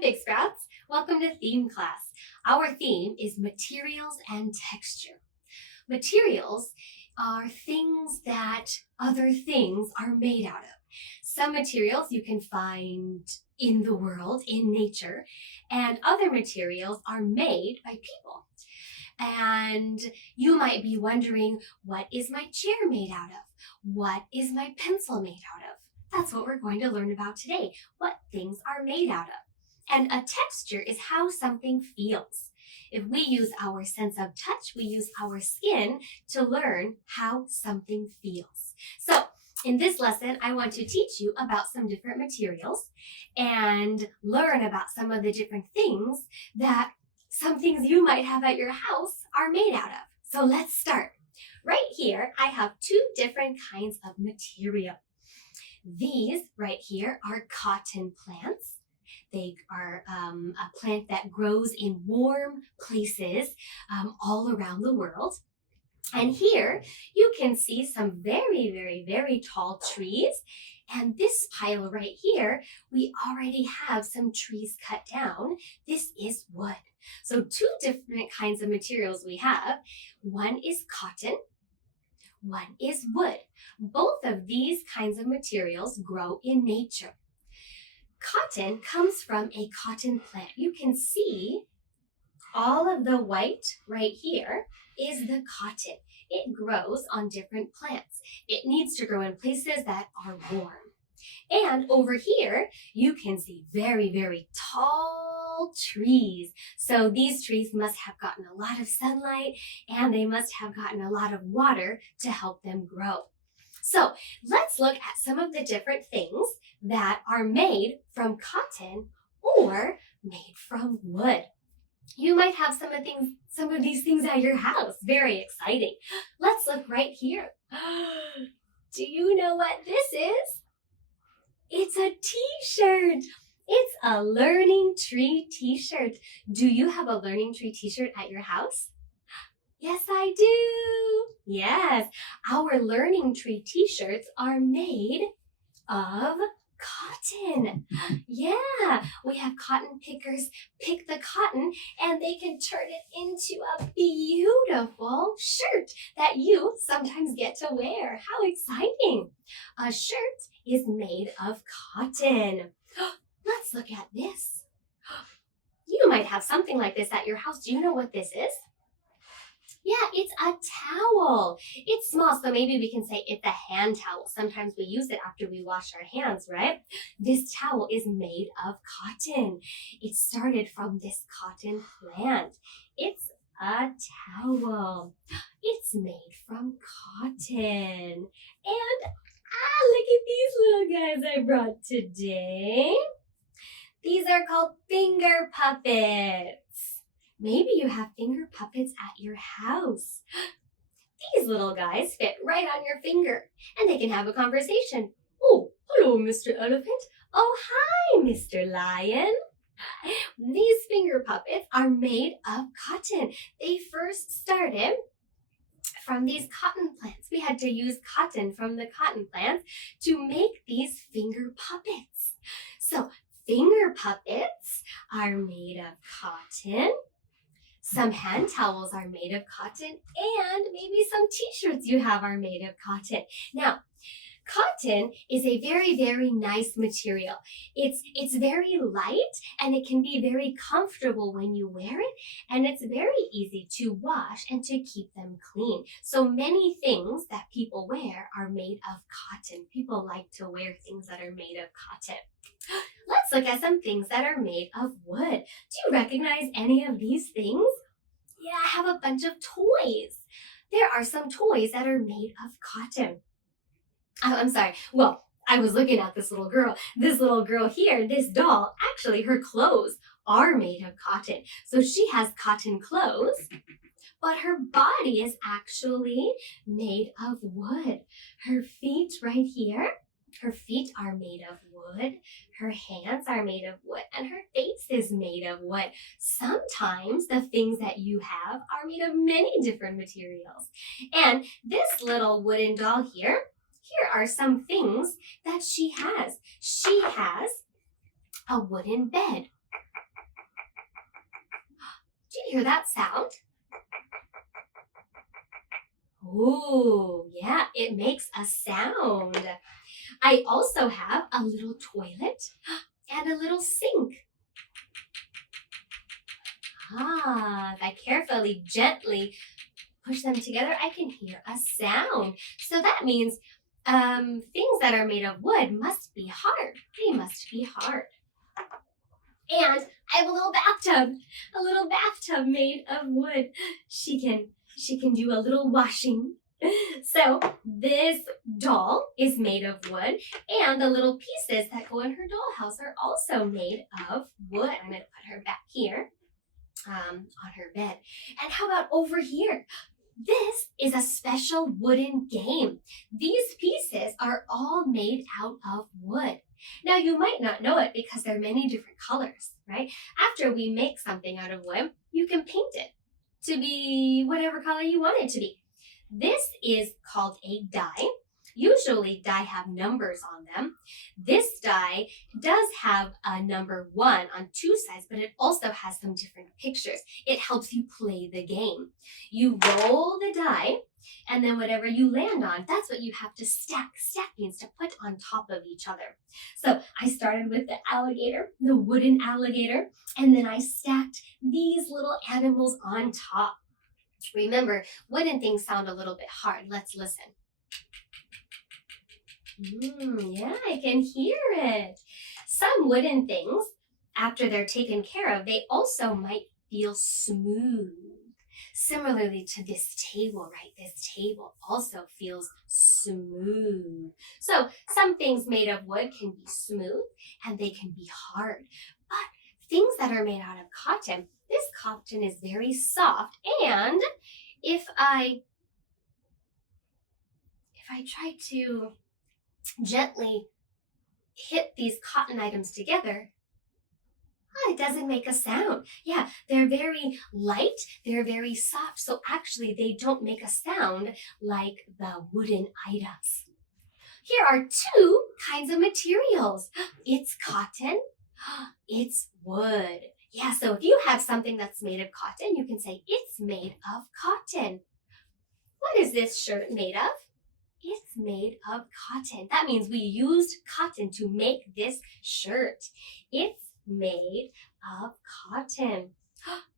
Big Sprouts. Welcome to theme class. Our theme is materials and texture. Materials are things that other things are made out of. Some materials you can find in the world, in nature, and other materials are made by people. And you might be wondering, what is my chair made out of? What is my pencil made out of? That's what we're going to learn about today, what things are made out of. And a texture is how something feels. If we use our sense of touch, we use our skin to learn how something feels. So in this lesson, I want to teach you about some different materials and learn about some of the different things that some things you might have at your house are made out of. So let's start. Right here, I have two different kinds of material. These right here are cotton plants. They are a plant that grows in warm places all around the world. And here you can see some very, very, very tall trees. And this pile right here, we already have some trees cut down. This is wood. So two different kinds of materials we have. One is cotton. One is wood. Both of these kinds of materials grow in nature. Cotton comes from a cotton plant. You can see all of the white right here is the cotton. It grows on different plants. It needs to grow in places that are warm. And over here, you can see very, very tall trees. So these trees must have gotten a lot of sunlight and they must have gotten a lot of water to help them grow. So let's look at some of the different things that are made from cotton or made from wood. You might have some of these things at your house. Very exciting. Let's look right here. Do you know what this is? It's a t-shirt. It's a Learning Tree t-shirt. Do you have a Learning Tree t-shirt at your house? Yes, I do. Yes, our Learning Tree t-shirts are made of cotton. Yeah, we have cotton pickers pick the cotton and they can turn it into a beautiful shirt that you sometimes get to wear. How exciting. A shirt is made of cotton. Let's look at this. You might have something like this at your house. Do you know what this is? Yeah, it's a towel. It's small, so maybe we can say it's a hand towel. Sometimes we use it after we wash our hands, right? This towel is made of cotton. It started from this cotton plant. It's a towel. It's made from cotton. And look at these little guys I brought today. These are called finger puppets. Maybe you have finger puppets at your house. These little guys fit right on your finger and they can have a conversation. Oh, hello, Mr. Elephant. Oh, hi, Mr. Lion. These finger puppets are made of cotton. They first started from these cotton plants. We had to use cotton from the cotton plants to make these finger puppets. So finger puppets are made of cotton. Some hand towels are made of cotton, and maybe some t-shirts you have are made of cotton. Now, cotton is a very, very nice material. It's very light, and it can be very comfortable when you wear it, and it's very easy to wash and to keep them clean. So many things that people wear are made of cotton. People like to wear things that are made of cotton. Let's look at some things that are made of wood. Do you recognize any of these things? Yeah, I have a bunch of toys. There are some toys that are made of cotton. Oh, I'm sorry. Well, I was looking at this little girl. This little girl here, this doll, actually her clothes are made of cotton. So she has cotton clothes, but her body is actually made of wood. Her feet right here, her feet are made of wood, her hands are made of wood, and her face is made of wood. Sometimes the things that you have are made of many different materials. And this little wooden doll here are some things that she has. She has a wooden bed. Did you hear that sound? Oh, yeah, it makes a sound. I also have a little toilet and a little sink. If I carefully, gently push them together, I can hear a sound. So that means things that are made of wood must be hard. They must be hard. And I have a little bathtub made of wood. She can do a little washing. So this doll is made of wood, and the little pieces that go in her dollhouse are also made of wood. I'm going to put her back here on her bed. And how about over here? This is a special wooden game. These pieces are all made out of wood. Now, you might not know it because there are many different colors, right? After we make something out of wood, you can paint it to be whatever color you want it to be. This is called a die. Usually, die have numbers on them. This die does have a number 1 on 2 sides, but it also has some different pictures. It helps you play the game. You roll the die, and then whatever you land on, that's what you have to stack. Stack means to put on top of each other. So I started with the alligator, the wooden alligator, and then I stacked these little animals on top. Remember, wooden things sound a little bit hard. Let's listen. Yeah, I can hear it. Some wooden things, after they're taken care of, they also might feel smooth. Similarly to this table, right? This table also feels smooth. So some things made of wood can be smooth and they can be hard. But things that are made out of cotton, this cotton is very soft. And if I try to gently hit these cotton items together, it doesn't make a sound. Yeah, they're very light, they're very soft, so actually they don't make a sound like the wooden items. Here are 2 kinds of materials. It's cotton, it's wood. Yeah, so if you have something that's made of cotton, you can say it's made of cotton. What is this shirt made of? It's made of cotton. That means we used cotton to make this shirt. It's made of cotton.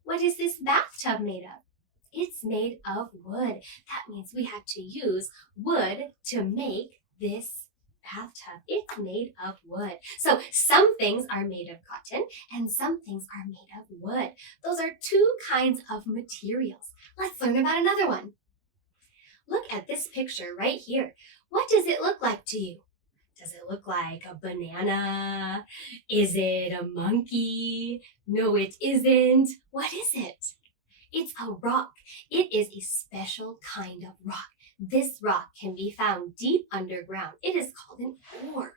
What is this bathtub made of? It's made of wood. That means we had to use wood to make this bathtub. It's made of wood. So some things are made of cotton and some things are made of wood. Those are 2 kinds of materials. Let's learn about another one. Look at this picture right here. What does it look like to you? Does it look like a banana? Is it a monkey? No, it isn't. What is it? It's a rock. It is a special kind of rock. This rock can be found deep underground. It is called an ore.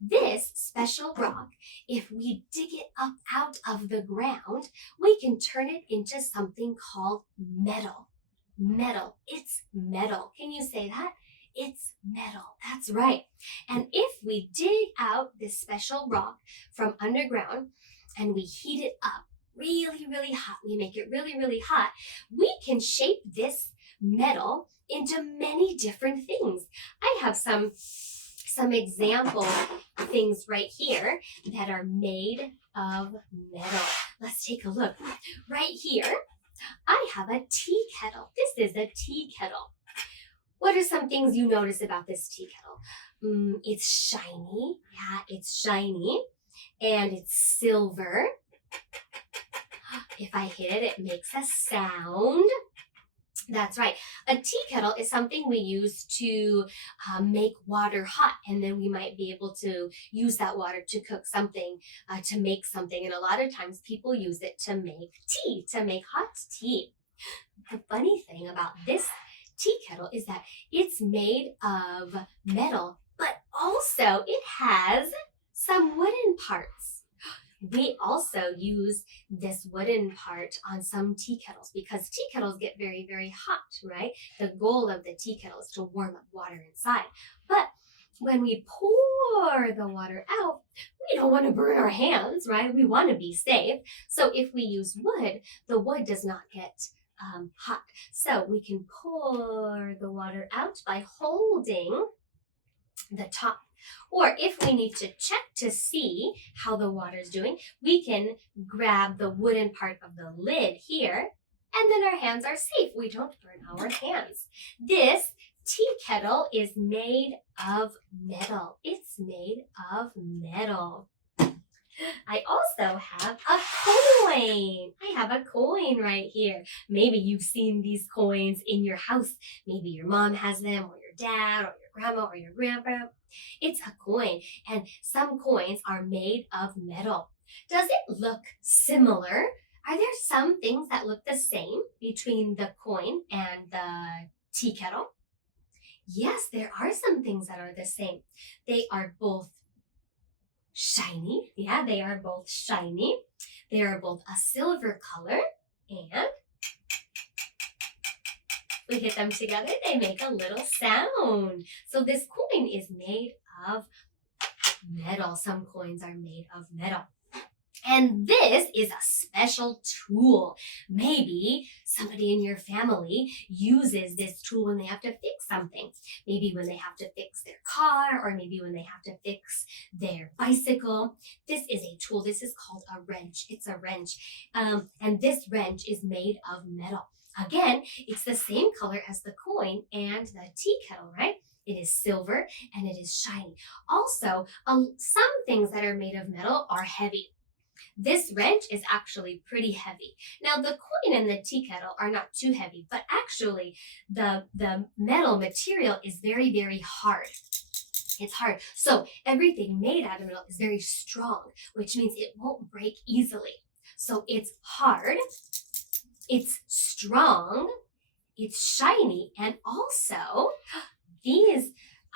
This special rock, if we dig it up out of the ground, we can turn it into something called metal. Metal. It's metal. Can you say that? It's metal. That's right. And if we dig out this special rock from underground and we heat it up really, really hot, we make it really, really hot, we can shape this metal into many different things. I have some example things right here that are made of metal. Let's take a look. Right here, I have a tea kettle. This is a tea kettle. What are some things you notice about this tea kettle? It's shiny. Yeah, it's shiny. And it's silver. If I hit it, it makes a sound. That's right. A tea kettle is something we use to make water hot, and then we might be able to use that water to cook something, to make something. And a lot of times people use it to make tea, to make hot tea. The funny thing about this tea kettle is that it's made of metal, but also it has some wooden parts. We also use this wooden part on some tea kettles because tea kettles get very, very hot, right? The goal of the tea kettle is to warm up water inside. But when we pour pour the water out, we don't want to burn our hands, right? We want to be safe. So if we use wood, the wood does not get hot. So we can pour the water out by holding the top. Or if we need to check to see how the water is doing, we can grab the wooden part of the lid here, and then our hands are safe. We don't burn our hands. This tea kettle is made of metal. It's made of metal. I also have a coin. I have a coin right here. Maybe you've seen these coins in your house. Maybe your mom has them, or your dad, or your grandma, or your grandpa. It's a coin, and some coins are made of metal. Does it look similar? Are there some things that look the same between the coin and the tea kettle? Yes, there are some things that are the same. They are both shiny. Yeah, they are both shiny. They are both a silver color, and we hit them together, they make a little sound. So this coin is made of metal. Some coins are made of metal. And this is a special tool. Maybe somebody in your family uses this tool when they have to fix something. Maybe when they have to fix their car, or maybe when they have to fix their bicycle. This is a tool. This is called a wrench. It's a wrench. And this wrench is made of metal. Again, it's the same color as the coin and the tea kettle, right? It is silver and it is shiny. Also, some things that are made of metal are heavy. This wrench is actually pretty heavy. Now, the coin and the tea kettle are not too heavy, but actually the metal material is very, very hard. It's hard. So everything made out of metal is very strong, which means it won't break easily. So it's hard, it's strong, it's shiny, and also these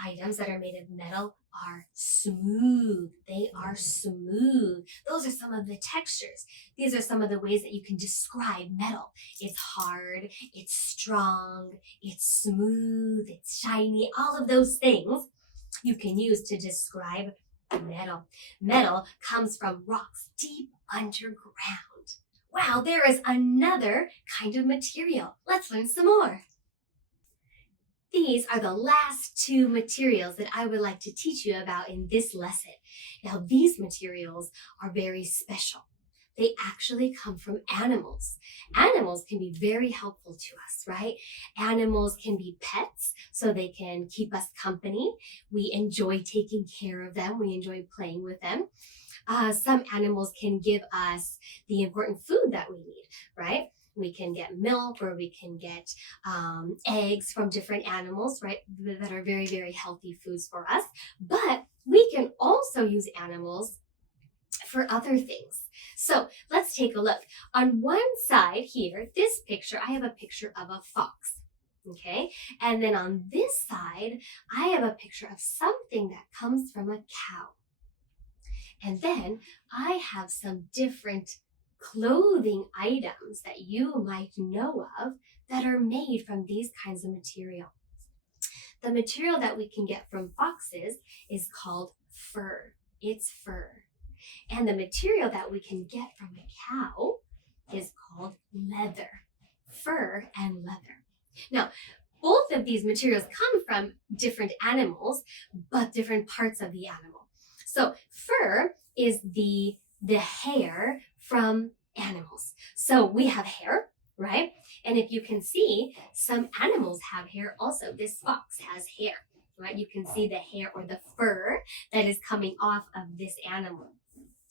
items that are made of metal are smooth. They are smooth. Those are some of the textures. These are some of the ways that you can describe metal. It's hard, it's strong, it's smooth, it's shiny. All of those things you can use to describe metal. Metal comes from rocks deep underground. Wow, there is another kind of material. Let's learn some more. These are the last two materials that I would like to teach you about in this lesson. Now, these materials are very special. They actually come from animals. Animals can be very helpful to us, right? Animals can be pets, so they can keep us company. We enjoy taking care of them. We enjoy playing with them. Some animals can give us the important food that we need, right? We can get milk, or we can get eggs from different animals, right? That are very, very healthy foods for us. But we can also use animals for other things. So let's take a look. On one side here, this picture, I have a picture of a fox. Okay, and then on this side, I have a picture of something that comes from a cow. And then I have some different clothing items that you might know of that are made from these kinds of material. The material that we can get from foxes is called fur. It's fur. And the material that we can get from a cow is called leather. Fur and leather. Now, both of these materials come from different animals, but different parts of the animal. So fur is the hair from animals. So we have hair, right? And if you can see, some animals have hair also. This fox has hair, right? You can see the hair or the fur that is coming off of this animal.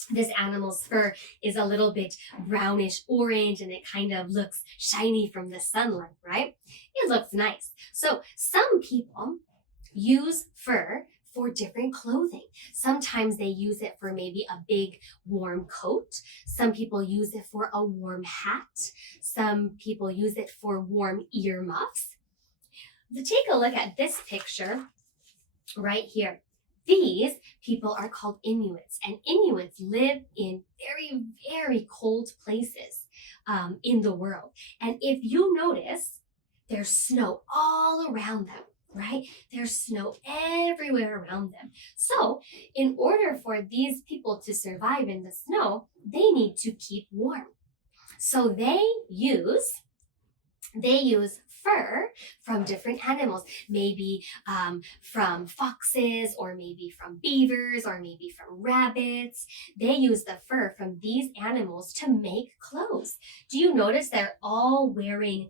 This animal's fur is a little bit brownish orange, and it kind of looks shiny from the sunlight, right? It looks nice. So some people use fur for different clothing. Sometimes they use it for maybe a big warm coat. Some people use it for a warm hat. Some people use it for warm earmuffs. To take a look at this picture right here. These people are called Inuits, and Inuits live in very, very cold places in the world. And if you notice, there's snow all around them. right? There's snow everywhere around them. So in order for these people to survive in the snow, they need to keep warm. So they use fur from different animals, maybe from foxes, or maybe from beavers, or maybe from rabbits. They use the fur from these animals to make clothes. Do you notice they're all wearing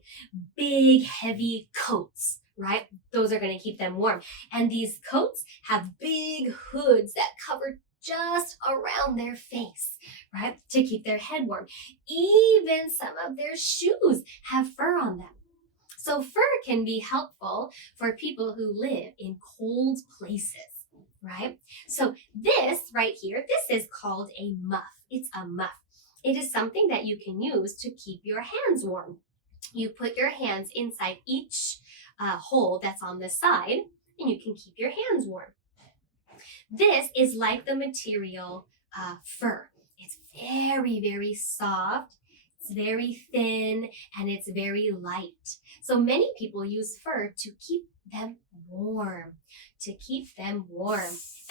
big, heavy coats, right? Those are going to keep them warm. And these coats have big hoods that cover just around their face, right? To keep their head warm. Even some of their shoes have fur on them. So fur can be helpful for people who live in cold places, right? So this right here, this is called a muff. It's a muff. It is something that you can use to keep your hands warm. You put your hands inside each hole that's on the side, and you can keep your hands warm. This is like the material fur. It's very, very soft. It's very thin, and it's very light. So many people use fur to keep them warm,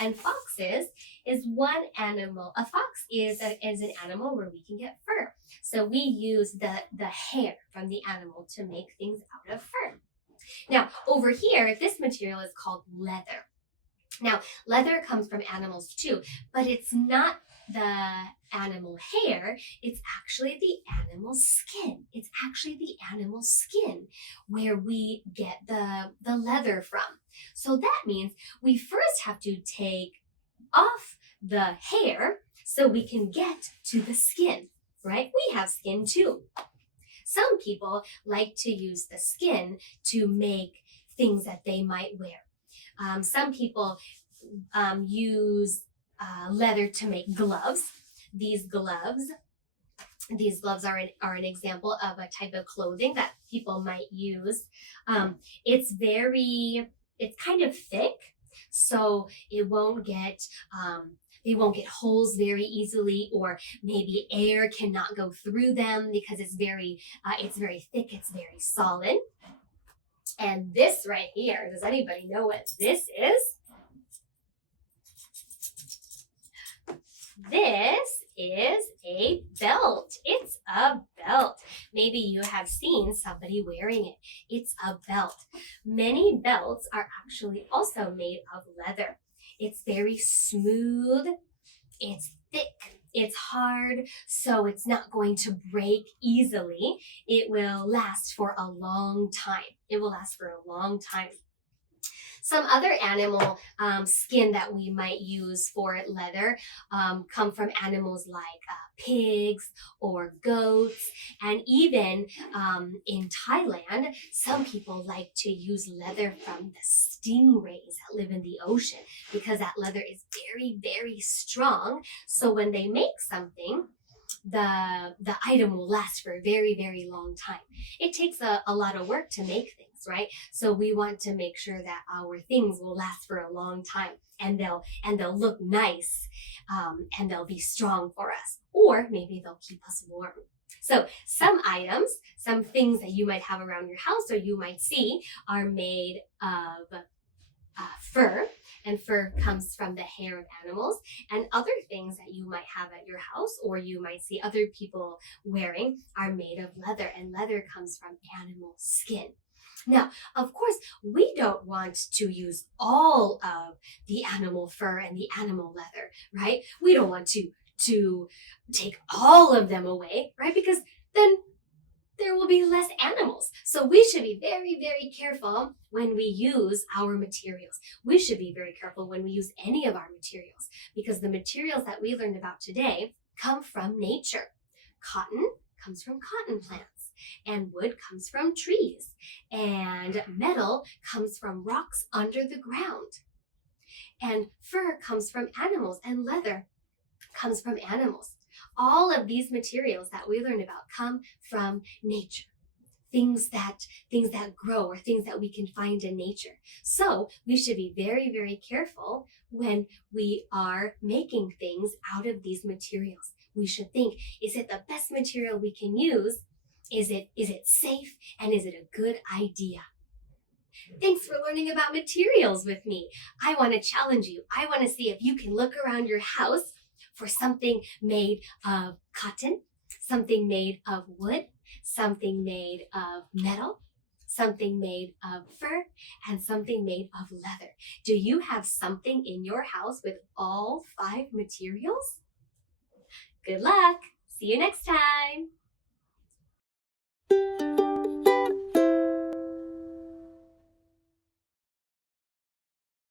And foxes is one animal. A fox is an animal where we can get fur. So we use the hair from the animal to make things out of fur. Now, over here, this material is called leather. Now, leather comes from animals too, but it's not the animal hair, it's actually the animal skin. It's actually the animal skin where we get the leather from. So that means we first have to take off the hair so we can get to the skin, right? We have skin too. Some people like to use the skin to make things that they might wear. Some people use leather to make gloves. These gloves are an example of a type of clothing that people might use. It's kind of thick, so it won't get they won't get holes very easily, or maybe air cannot go through them because it's very thick, it's very solid. And this right here, does anybody know what this is? This is a belt. It's a belt. Maybe you have seen somebody wearing it. It's a belt. Many belts are actually also made of leather. It's very smooth. It's thick. It's hard, so it's not going to break easily. It will last for a long time. Some other animal skin that we might use for leather come from animals like pigs or goats. And even in Thailand, some people like to use leather from the stingrays that live in the ocean, because that leather is very, very strong. So when they make something, the item will last for a very, very long time. It takes a lot of work to make things, right? So we want to make sure that our things will last for a long time, and they'll look nice, and they'll be strong for us, or maybe they'll keep us warm. So some items, some things that you might have around your house or you might see, are made of fur, and fur comes from the hair of animals. And other things that you might have at your house or you might see other people wearing are made of leather, and leather comes from animal skin. Now, of course, we don't want to use all of the animal fur and the animal leather, right? We don't want to take all of them away, right? Because then there will be less animals. So we should be very, very careful when we use our materials. We should be very careful when we use any of our materials, because the materials that we learned about today come from nature. Cotton comes from cotton plants, and wood comes from trees, and metal comes from rocks under the ground. And fur comes from animals, and leather comes from animals. All of these materials that we learned about come from nature. Things that grow, or things that we can find in nature. So we should be very, very careful when we are making things out of these materials. We should think, is it the best material we can use? Is it safe? And is it a good idea? Thanks for learning about materials with me. I want to challenge you. I want to see if you can look around your house for something made of cotton, something made of wood, something made of metal, something made of fur, and something made of leather. Do you have something in your house with all 5 materials? Good luck! See you next time!